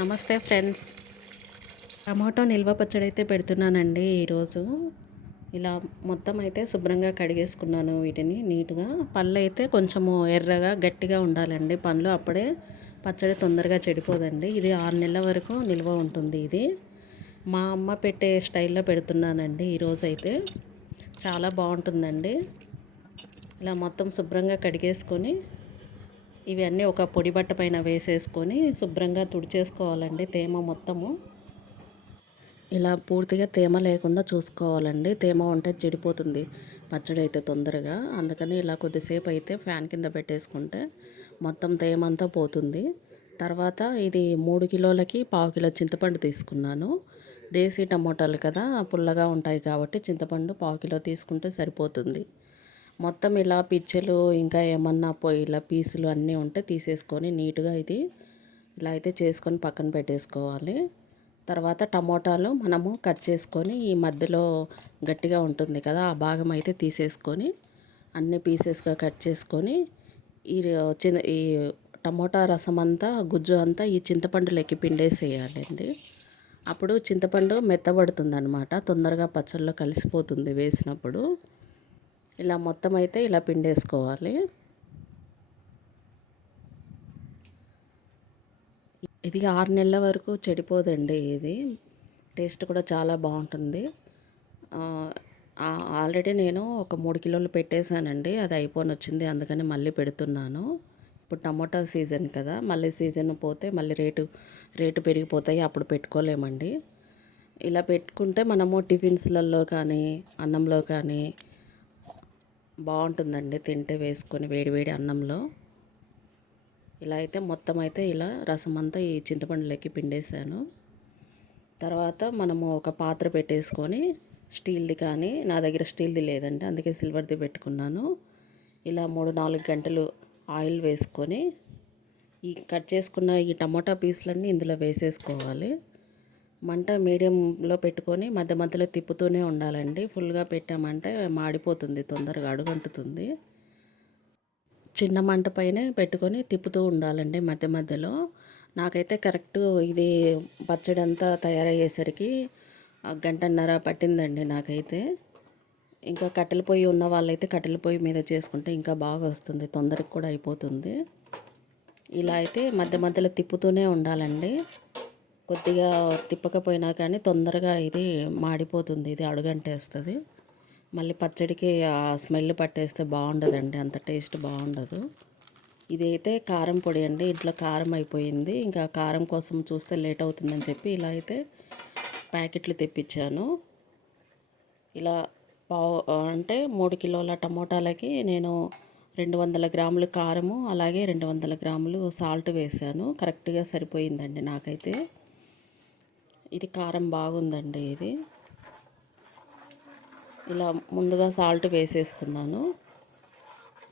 నమస్తే friends. Tomato నిల్వ పచ్చడి అయితే పెడుతున్నానండి ఈరోజు. ఇలా మొత్తం అయితే శుభ్రంగా కడిగేసుకున్నాను వీటిని నీట్గా. పళ్ళు అయితే కొంచెము ఎర్రగా గట్టిగా ఉండాలండి పండ్లు, అప్పుడే పచ్చడి తొందరగా చెడిపోదండి. ఇది 6 నెలల వరకు నిల్వ ఉంటుంది. ఇది మా అమ్మ పెట్టే స్టైల్లో పెడుతున్నానండి ఈరోజైతే. చాలా బాగుంటుందండి. ఇలా మొత్తం శుభ్రంగా కడిగేసుకొని ఇవన్నీ ఒక పొడి బట్ట పైన వేసేసుకొని శుభ్రంగా తుడిచేసుకోవాలండి తేమ మొత్తము. ఇలా పూర్తిగా తేమ లేకుండా చూసుకోవాలండి. తేమ ఉంటే చెడిపోతుంది పచ్చడి అయితే తొందరగా. అందుకని ఇలా కొద్దిసేపు అయితే ఫ్యాన్ కింద పెట్టేసుకుంటే మొత్తం తేమ అంతా పోతుంది. తర్వాత ఇది 3 కిలోలకి 1/2 కిలో చింతపండు తీసుకున్నాను. దేశీ టమోటాలు కదా, పుల్లగా ఉంటాయి కాబట్టి చింతపండు 1/2 కిలో తీసుకుంటే సరిపోతుంది. మొత్తం ఇలా పిచ్చెలు ఇంకా ఏమన్నా ఇలా పీసులు అన్నీ ఉంటే తీసేసుకొని నీట్గా ఇది ఇలా అయితే చేసుకొని పక్కన పెట్టేసుకోవాలి. తర్వాత టమోటాలు మనము కట్ చేసుకొని ఈ మధ్యలో గట్టిగా ఉంటుంది కదా, ఆ భాగం అయితే తీసేసుకొని అన్ని పీసెస్గా కట్ చేసుకొని ఈ టమోటా రసం అంతా గుజ్జు అంతా ఈ చింతపండులోకి పిండేసేయాలండి. అప్పుడు చింతపండు మెత్తబడుతుంది అనమాట, తొందరగా పచ్చళ్ళలో కలిసిపోతుంది వేసినప్పుడు. ఇలా మొత్తం అయితే ఇలా పిండేసుకోవాలి. ఇది 6 నెలల వరకు చెడిపోదండి. ఇది టేస్ట్ కూడా చాలా బాగుంటుంది. ఆల్రెడీ నేను ఒక 3 కిలోలు పెట్టేశానండి, అది అయిపోని వచ్చింది, అందుకని మళ్ళీ పెడుతున్నాను. ఇప్పుడు టమోటా సీజన్ కదా, మళ్ళీ సీజన్ పోతే మళ్ళీ రేటు పెరిగిపోతాయి, అప్పుడు పెట్టుకోలేమండి. ఇలా పెట్టుకుంటే మనము టిఫిన్స్లలో కానీ అన్నంలో కానీ బాగుంటుందండి, తింటే వేసుకొని వేడివేడి అన్నంలో. ఇలా అయితే మొత్తం అయితే ఇలా రసం అంతా ఈ చింతపండులోకి పిండేశాను. తర్వాత మనము ఒక పాత్ర పెట్టేసుకొని, స్టీల్ది కానీ, నా దగ్గర స్టీల్ది లేదండి అందుకే సిల్వర్ది పెట్టుకున్నాను. ఇలా 3-4 గంటలు ఆయిల్ వేసుకొని ఈ కట్ చేసుకున్న ఈ టమోటా పీసులన్నీ ఇందులో వేసేసుకోవాలి. మంట మీడియంలో పెట్టుకొని మధ్య మధ్యలో తిప్పుతూనే ఉండాలండి. ఫుల్గా పెట్టామంటే మాడిపోతుంది, తొందరగా అడుగంటుతుంది. చిన్న మంట పైనే పెట్టుకొని తిప్పుతూ ఉండాలండి మధ్య మధ్యలో. నాకైతే కరెక్ట్ ఇది పచ్చడి అంతా తయారయ్యేసరికి 1.5 గంట పట్టిందండి నాకైతే. ఇంకా కట్టెల పొయ్యి ఉన్న వాళ్ళైతే కట్టెల పొయ్యి మీద చేసుకుంటే ఇంకా బాగా వస్తుంది, తొందరగా కూడా అయిపోతుంది. ఇలా అయితే మధ్య మధ్యలో తిప్పుతూనే ఉండాలండి. కొద్దిగా తిప్పకపోయినా కానీ తొందరగా ఇది మాడిపోతుంది, ఇది అడుగంటేస్తుంది. మళ్ళీ పచ్చడికి ఆ స్మెల్ పట్టేస్తే బాగుండదండి, అంత టేస్ట్ బాగుండదు. ఇదైతే కారం పొడి అండి, ఇంట్లో కారం అయిపోయింది. ఇంకా కారం కోసం చూస్తే లేట్ అవుతుందని చెప్పి ఇలా అయితే ప్యాకెట్లు తెప్పించాను. ఇలా అంటే 3 కిలోల టమోటాలకి నేను 200 గ్రాములు కారము, అలాగే 200 గ్రాములు సాల్ట్ వేసాను. కరెక్ట్గా సరిపోయిందండి నాకైతే. ఇది కారం బాగుందండి. ఇది ఇలా ముందుగా సాల్ట్ వేసేసుకున్నాను.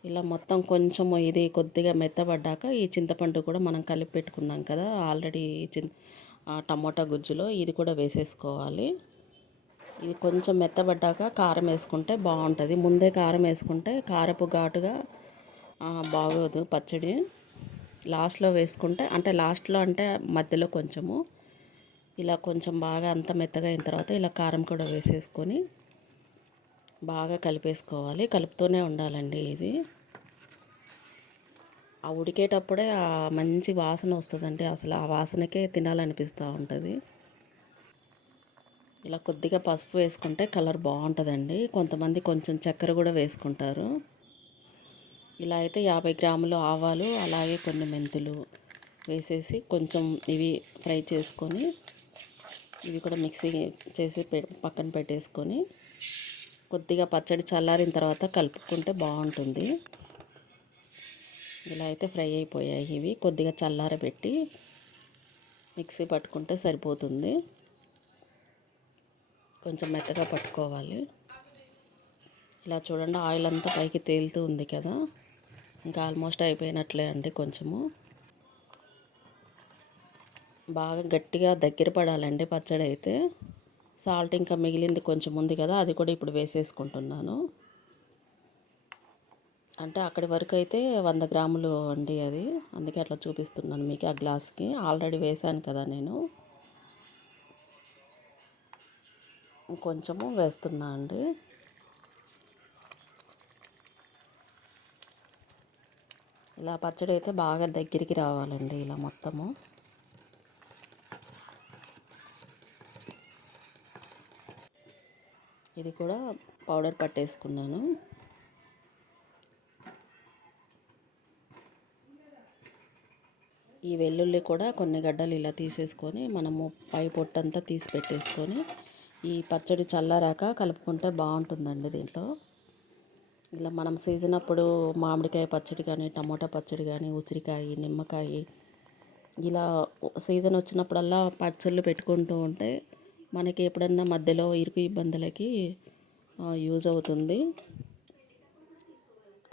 ఇలా మొత్తం కొంచెం ఇది కొద్దిగా మెత్తబడ్డాక ఈ చింతపండు కూడా మనం కలిపి పెట్టుకున్నాం కదా ఆల్రెడీ టమోటా గుజ్జులో, ఇది కూడా వేసేసుకోవాలి. ఇది కొంచెం మెత్తబడ్డాక కారం వేసుకుంటే బాగుంటుంది. ముందే కారం వేసుకుంటే కారపు ఘాటుగా బాగోదు పచ్చడి. లాస్ట్లో వేసుకుంటే, అంటే లాస్ట్లో అంటే మధ్యలో కొంచెము ఇలా కొంచెం బాగా అంత మెత్తగా అయిన తర్వాత ఇలా కారం కూడా వేసేసుకొని బాగా కలిపేసుకోవాలి. కలుపుతూనే ఉండాలండి. ఇది ఆ ఉడికేటప్పుడే ఆ మంచి వాసన వస్తుందండి, అసలు ఆ వాసనకే తినాలనిపిస్తూ ఉంటుంది. ఇలా కొద్దిగా పసుపు వేసుకుంటే కలర్ బాగుంటుందండి. కొంతమంది కొంచెం చక్కెర కూడా వేసుకుంటారు. ఇలా అయితే 50 గ్రాములు ఆవాలు, అలాగే కొన్ని మెంతులు వేసేసి కొంచెం ఇవి ఫ్రై చేసుకొని ఇవి కూడా మిక్సీ చేసి పక్కన పెట్టేసుకొని కొద్దిగా పచ్చడి చల్లారిన తర్వాత కలుపుకుంటే బాగుంటుంది. ఇలా అయితే ఫ్రై అయిపోయాయి. ఇవి కొద్దిగా చల్లారబెట్టి మిక్సీ పట్టుకుంటే సరిపోతుంది. కొంచెం మెత్తగా పట్టుకోవాలి. ఇలా చూడండి, ఆయిల్ అంతా పైకి తేలుతూ ఉంది కదా, ఇంకా ఆల్మోస్ట్ అయిపోయినట్లే అండి. కొంచెము బాగా గట్టిగా దగ్గర పడాలండి పచ్చడి అయితే. సాల్ట్ ఇంకా మిగిలింది కొంచెం ఉంది కదా, అది కూడా ఇప్పుడు వేసేసుకుంటున్నాను. అంటే అక్కడి వరకు అయితే 100 గ్రాములు అండి అది. అందుకే అట్లా చూపిస్తున్నాను మీకు ఆ గ్లాస్కి. ఆల్రెడీ వేశాను కదా నేను. కొంచెము వేస్తున్నా అండి. ఇలా పచ్చడి అయితే బాగా దగ్గరికి రావాలండి ఇలా మొత్తము. ఇది కూడా పౌడర్ పట్టేసుకున్నాను. ఈ వెల్లుల్లి కూడా కొన్ని గడ్డలు ఇలా తీసేసుకొని మనము పై పొట్టంతా తీసి పెట్టేసుకొని ఈ పచ్చడి చల్లారాక కలుపుకుంటే బాగుంటుందండి దీంట్లో. ఇలా మనం సీజన్ అప్పుడు మామిడికాయ పచ్చడి కానీ, టమోటా పచ్చడి కానీ, ఉసిరికాయ, నిమ్మకాయ ఇలా సీజన్ వచ్చినప్పుడల్లా పచ్చళ్ళు పెట్టుకుంటూ ఉంటే మనకి ఎప్పుడన్నా మధ్యలో ఇరుకు ఇబ్బందులకి యూజ్ అవుతుంది.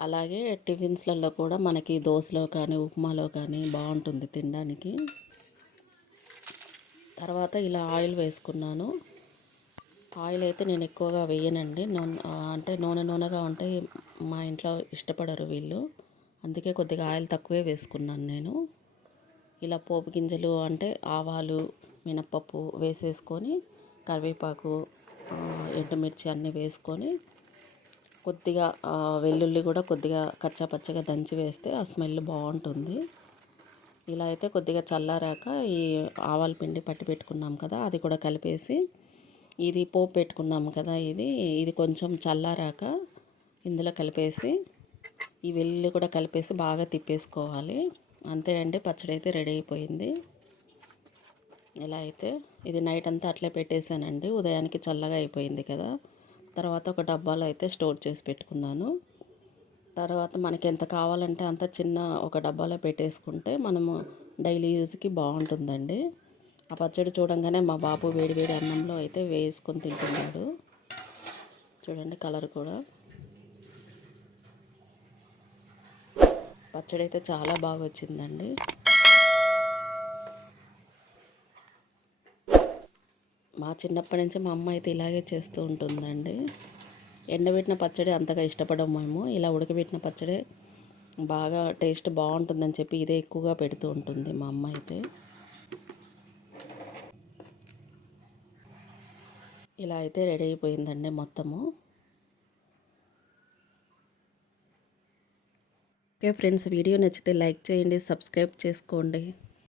అలాగే టిఫిన్స్లలో కూడా మనకి దోశలో కానీ, ఉప్మాలో కానీ బాగుంటుంది తినడానికి. తర్వాత ఇలా ఆయిల్ వేసుకున్నాను. ఆయిల్ అయితే నేను ఎక్కువగా వేయనండి. అంటే నూనెగా ఉంటే మా ఇంట్లో ఇష్టపడరు వీళ్ళు. అందుకే కొద్దిగా ఆయిల్ తక్కువే వేసుకున్నాను నేను. ఇలా పోపు గింజలు అంటే ఆవాలు, మినప్పప్పు వేసేసుకొని కరివేపాకు, ఎండుమిర్చి అన్నీ వేసుకొని కొద్దిగా వెల్లుల్లి కూడా కొద్దిగా కచ్చాపచ్చగా దంచి వేస్తే ఆ స్మెల్ బాగుంటుంది. ఇలా అయితే కొద్దిగా చల్లారాక ఈ ఆవాల పిండి పట్టి పెట్టుకున్నాం కదా, అది కూడా కలిపేసి ఇది పోపు పెట్టుకున్నాము కదా, ఇది కొంచెం చల్లారాక ఇందులో కలిపేసి ఈ వెల్లుల్లి కూడా కలిపేసి బాగా తిప్పేసుకోవాలి. అంతే అండి, పచ్చడి అయితే రెడీ అయిపోయింది. ఇలా అయితే ఇది నైట్ అంతా అట్లే పెట్టేశానండి. ఉదయానికి చల్లగా అయిపోయింది కదా. తర్వాత ఒక డబ్బాలో అయితే స్టోర్ చేసి పెట్టుకున్నాను. తర్వాత మనకి ఎంత కావాలంటే అంత చిన్న ఒక డబ్బాలో పెట్టేసుకుంటే మనము డైలీ యూజ్కి బాగుంటుందండి. ఆ పచ్చడి చూడంగానే మా బాబు వేడి వేడి అన్నంలో అయితే వేసుకొని తింటున్నాడు. చూడండి కలర్ కూడా. పచ్చడి అయితే చాలా బాగా వచ్చిందండి. మా చిన్నప్పటి నుంచి మా అమ్మ అయితే ఇలాగే చేస్తూ ఉంటుందండి. ఎండబెట్టిన పచ్చడి అంతగా ఇష్టపడము మేము. ఇలా ఉడకబెట్టిన పచ్చడి బాగా టేస్ట్ బాగుంటుందని చెప్పి ఇదే ఎక్కువగా పెడుతూ ఉంటుంది మా అమ్మ అయితే. ఇలా అయితే రెడీ అయిపోయిందండి మొత్తము. ఓకే ఫ్రెండ్స్, వీడియో నచ్చితే లైక్ చేయండి, సబ్స్క్రైబ్ చేసుకోండి.